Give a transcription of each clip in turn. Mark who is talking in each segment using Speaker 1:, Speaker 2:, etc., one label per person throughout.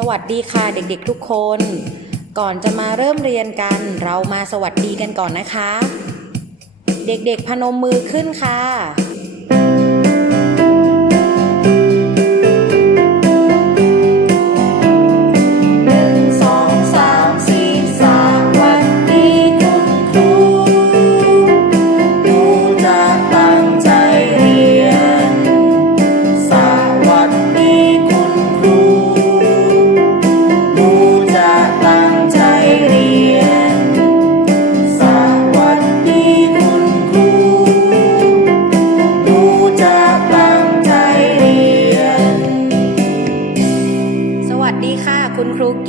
Speaker 1: สวัสดีค่ะเด็กๆทุกคน ก่อนจะมาเริ่มเรียนกัน เรามาสวัสดีกันก่อนนะคะ เด็กๆพนมมือขึ้นค่ะ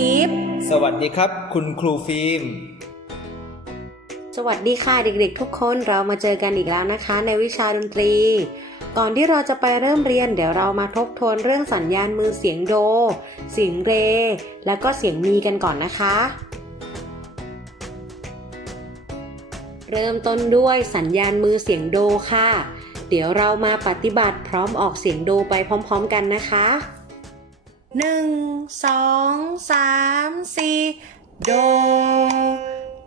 Speaker 1: คุณครูกิฟต์
Speaker 2: สวัสดีครับ คุณครูฟิล์ม
Speaker 1: สวัสดีค่ะเด็กๆ ทุกคนเรามาเจอกันอีกแล้วนะคะ ในวิชาดนตรี ก่อนที่เราจะไปเริ่มเรียน เดี๋ยวเรามาทบทวนเรื่องสัญญาณมือเสียงโด เสียงเร แล้วก็เสียงมีกันก่อนนะคะ เริ่มต้นด้วยสัญญาณมือเสียงโดค่ะ เดี๋ยวเรามาปฏิบัติพร้อมออกเสียงโดไปพร้อม ๆ กันนะคะ หนึ่งสองสามสี่โด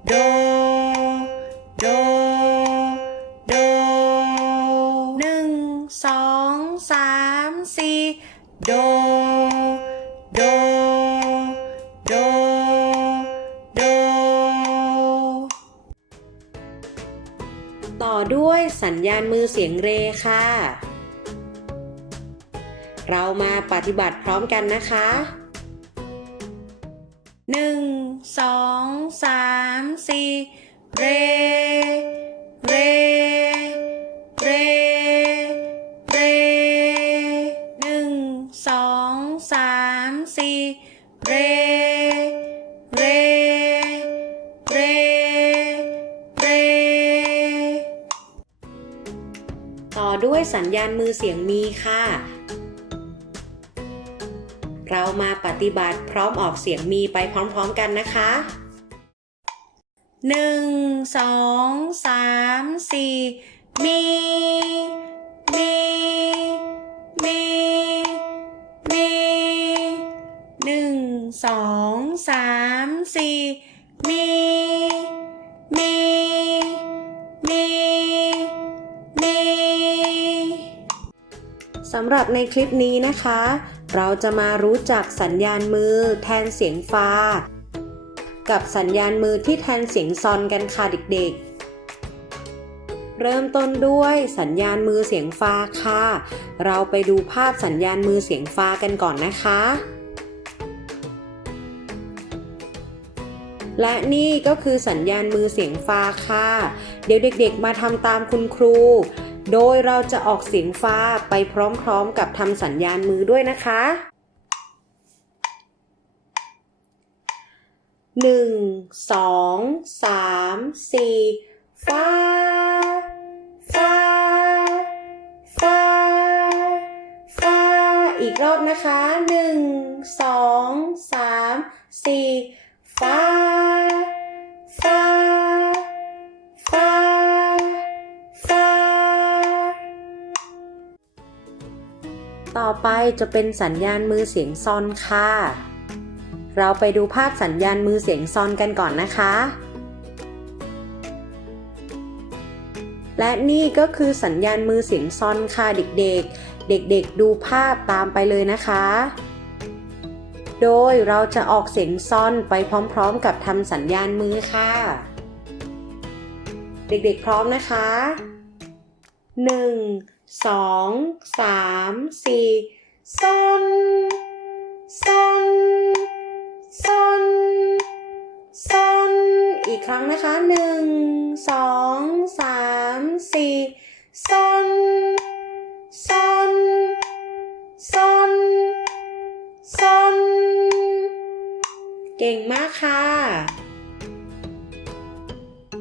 Speaker 1: โด โด โดหนึ่งสองสามสี่โด โด โด โด ต่อด้วยสัญญาณมือเสียงเรค่ะ เรามาปฏิบัติพร้อมกันนะคะหนึ่งสองสามสี่เร เร เร เรหนึ่งสองสามสี่เร เร เร เร ต่อด้วยสัญญาณมือเสียงมีค่ะ เรามาปฏิบัติพร้อมออกเสียงมีไปพร้อมๆกันนะคะหนึ่งสองสามสี่มีมีมีมีหนึ่งสองสามสี่มีมีมีมีสำหรับในคลิปนี้นะคะ เราจะมารู้จักสัญญาณมือแทนเสียงฟา กับสัญญาณมือที่แทนเสียงซอนกันค่ะเด็กๆเริ่มต้นด้วยสัญญาณมือเสียงฟาค่ะ เราไปดูภาพสัญญาณมือเสียงฟากันก่อนนะคะ และนี่ก็คือสัญญาณมือเสียงฟาค่ะ เดี๋ยวเด็กๆมาทำตามคุณครู โดยเราจะออกเสียงฟ้าไปพร้อมๆกับทำสัญญาณมือด้วยนะคะหนึ่งสองสามสี่ฟ้าฟ้าฟ้าฟ้าอีกรอบนะคะหนึ่งสองสามสี่ ไปจะเป็นสัญญาณมือเสียงซอนค่ะ เราไปดูภาพสัญญาณมือเสียงซอนกันก่อนนะคะ และนี่ก็คือสัญญาณมือเสียงซอนค่ะเด็กๆ เด็กๆ ดูภาพตามไปเลยนะคะ โดยเราจะออกเสียงซอนไปพร้อมๆกับทำสัญญาณมือค่ะ เด็กๆ พร้อมนะคะหนึ่ง สองสามสี่ซอนซอนซอนซอนอีกครั้งนะคะหนึ่งสองสามสี่ซอนซอนซอนซอนเก่งมากค่ะ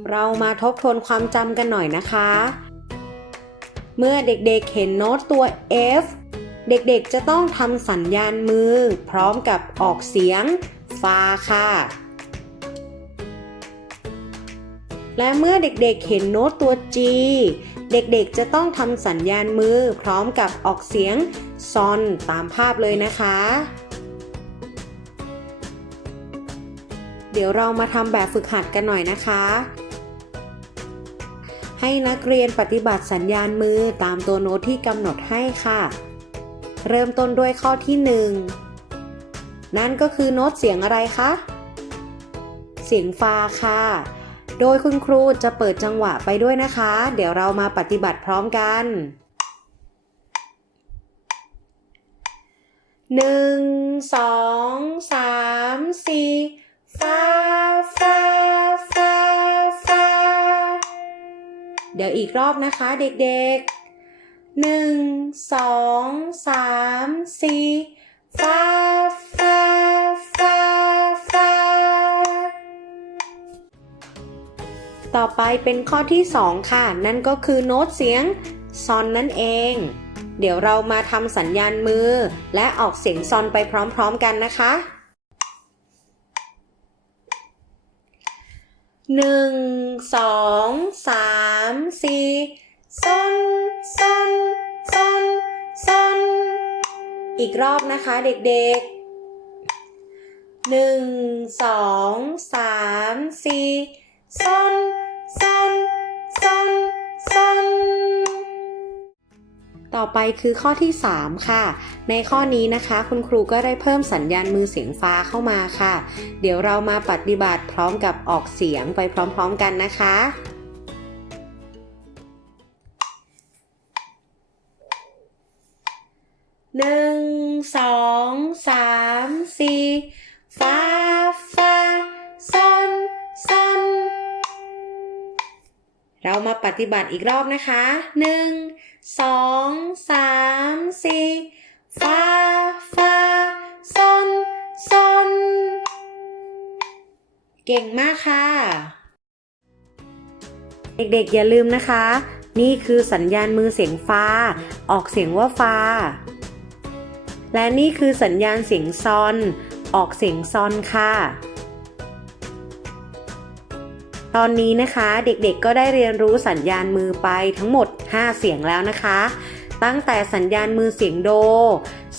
Speaker 1: เรามาทบทวนความจำกันหน่อยนะคะ เมื่อเด็กๆเห็นโน้ตตัว F เด็กๆจะต้องทำสัญญาณมือ พร้อมกับออกเสียงฟาค่ะ และเมื่อเด็กๆเห็นโน้ตตัว G เด็กๆจะต้องทำสัญญาณมือ พร้อมกับออกเสียงซอนตามภาพเลยนะคะ เดี๋ยวเรามาทำแบบฝึกหัดกันหน่อยนะคะ ให้นักเรียนปฏิบัติสัญญาณมือตามตัวโน้ตที่กำหนดให้ค่ะ เริ่มต้นด้วยข้อที่ 1 นั่นก็คือโน้ตเสียงอะไรคะ เสียงฟาค่ะ โดยคุณครูจะเปิดจังหวะไปด้วยนะคะ เดี๋ยวเรามาปฏิบัติพร้อมกันหนึ่งสองสามสี่ ดี๋ยวอีกรอบนะคะเด็กๆหนึ่งสองสามสี่ฟาฟาฟาฟาต่อไปเป็นข้อที่สองค่ะ นั่นก็คือโน้ตเสียงซอนนั่นเอง เดี๋ยวเรามาทำสัญญาณมือ และออกเสียงซอนไปพร้อมๆกันนะคะ หนึ่งสองสามสี่ซอนซอนซอนซอนอีกรอบนะคะเด็กๆหนึ่งสองสามสี่ซ้อน ต่อไปคือข้อที่ 3 ค่ะ ในข้อนี้นะคะ คุณครูก็ได้เพิ่มสัญญาณมือเสียงฟ้าเข้ามาค่ะ เดี๋ยวเรามาปฏิบัติพร้อมกับออกเสียงไปพร้อมๆกันนะคะหนึ่งสองสามสี่ฟ้า เรามาปฏิบัติอีกรอบนะคะหนึ่งสองสามสี่ฟาฟาซอนซอนเก่งมากค่ะ เด็กๆอย่าลืมนะคะ นี่คือสัญญาณมือเสียงฟ้า ออกเสียงว่าฟ้า และนี่คือสัญญาณเสียงซอน ออกเสียงซอนค่ะ ตอนนี้นะคะเด็กๆก็ได้เรียนรู้สัญญาณมือไปทั้งหมด 5 เสียงแล้วนะคะ ตั้งแต่สัญญาณมือเสียงโด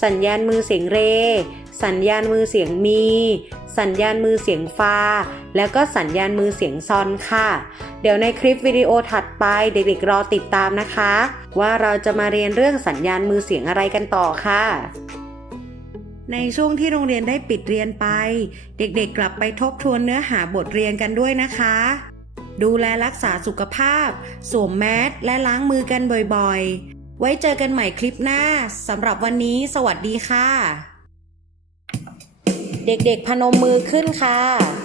Speaker 1: สัญญาณมือเสียงเร สัญญาณมือเสียงมี สัญญาณมือเสียงฟา แล้วก็สัญญาณมือเสียงซอนค่ะ เดี๋ยวในคลิปวิดีโอถัดไปเด็กๆรอติดตามนะคะ ว่าเราจะมาเรียนเรื่องสัญญาณมือเสียงอะไรกันต่อค่ะ ในช่วงที่โรงเรียนได้ปิดเรียนไป เด็กๆกลับไปทบทวนเนื้อหาบทเรียนกันด้วยนะคะ ดูแลรักษาสุขภาพ สวมแมสและล้างมือกันบ่อยๆ ไว้เจอกันใหม่คลิปหน้าสำหรับวันนี้ สวัสดีค่ะ เด็กๆพนมมือขึ้นค่ะ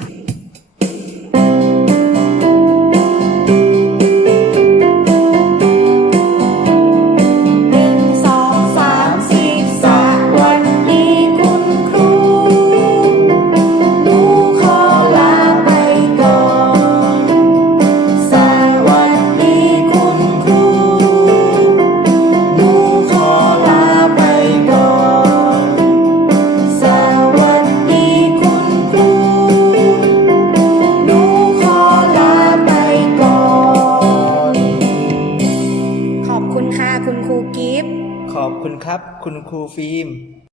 Speaker 1: ครูฟ
Speaker 2: รี